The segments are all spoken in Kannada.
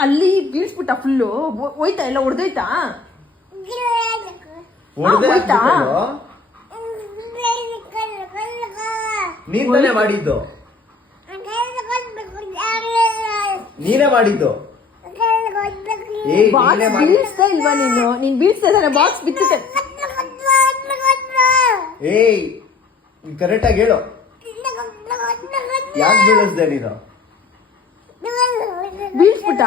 ಅಲ್ಲಿ ಬೀಳ್ಸ್ಬಿಟ್ಟ ಫುಲ್ಲು ಹೋಯ್ತಾ ಎಲ್ಲ ಹೊಡೆದೋಯ್ತಾ ಹೊಡೆದ ನೀನ್ ತಾನೇ ಮಾಡಿದ್ದು ನೀನೇ ಮಾಡಿದ್ದು ಬೀಳ್ಸ್ತಾ ಇಲ್ವಾ ನೀನ್ ಬೀಳ್ಸ್ತಾ ಇದ್ದಾನೆ ಬಾಕ್ಸ್ ಬಿಚ್ಚುತ್ತೆ ಏಯ್ ಕರೆಕ್ಟ್ ಆಗಿ ಹೇಳು ಯಾಕೆ ಬೀಳಿಸ್ದೆ ನೀನು ಬೀಳ್ಸ್ಬಿಟ್ಟ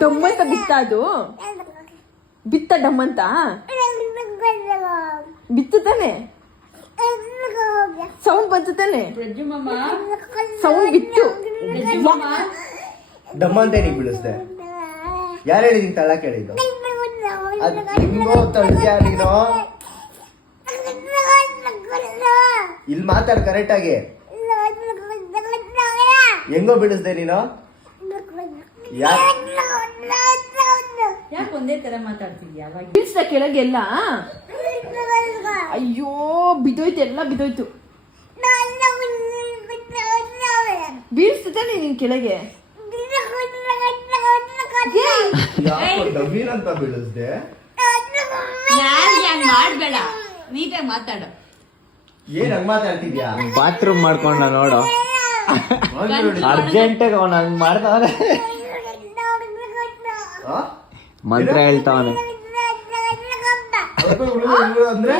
ಡಮ್ ಅಂತ ಬಿತ್ತ ಅದು ಬಿತ್ತ ಡಮ್ ಅಂತ ಬಿತ್ತು ತಾನೆ ಸೌಂಡ್ ಬಂತು ತಾನೆ ಸೌಂಡ್ ಬಿತ್ತು ಡಮ್ಮ ಅಂತ ನೀನ್ ಬೀಳಿಸ್ದೆ ಯಾರು ಹೇಳಿದೀನಿ ತಳ ಕೇಳಿದ್ದು ಅದ್ ಹಿಂಗೋ ತಳ್ತ್ಯಾ ನೀನು ಇಲ್ಲಿ ಮಾತಾಡ್ ಕರೆಕ್ಟ್ ಆಗಿ ಹೆಂಗೋ ಬೀಳಿಸ್ದೆ ನೀನು ಯಾಕೆ ಒಂದೇ ತರ ಮಾತಾಡ್ತಿದ್ಯಾ ಬೀಳ್ಸ್ದ ಕೆಳಗೆಲ್ಲ ಅಯ್ಯೋ ಬಿದ್ದೋಯ್ತು ಎಲ್ಲ ಬಿದ್ದೋಯ್ತು ಬೀಳ್ಸ್ತಾನೆ ನೀನ್ ಕೆಳಗೆ ಡಬ್ಬೀನಂತ ಬೀಳಿಸ್ದೆ ಹಂಗ್ ಮಾಡ್ಬೇಡ ನೀಟಾಗಿ ಮಾತಾಡು ಏನ್ ಹಂಗ್ ಮಾತಾಡ್ತಿದ್ಯಾ ಬಾತ್ರೂಮ್ ಮಾಡ್ಕೊಂಡ ನೋಡು ಅರ್ಜೆಂಟ್ ಅವನು ಹಂಗ್ ಮಾಡ್ತಾವನೆ ಮಂತ್ರ ಹೇಳ್ತಾವನೆ ಅಂದ್ರೆ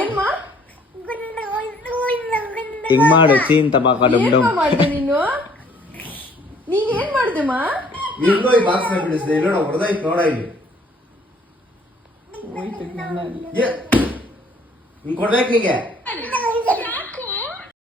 ಹಿಂಗ್ ಮಾಡು ಸೀನ್ ತಬಾಕ ಡಮ್ ಡಮ್ ಮಾಡ್ದೆ ನೀನ್ ಏನ್ ಮಾಡ್ದೆಮ್ಮ ಹೆಂಗೋ ಈ ಬಾಕ್ಸ್ ನ ಬೀಳಿಸ್ದೆ ಇಲ್ಲ ಹೊಡೆದಾಯ್ತು ನೋಡ ಇಲ್ಲಿ ಹಿಂಗ್ ಕೊಡ್ಬೇಕು ನಿಂಗೆ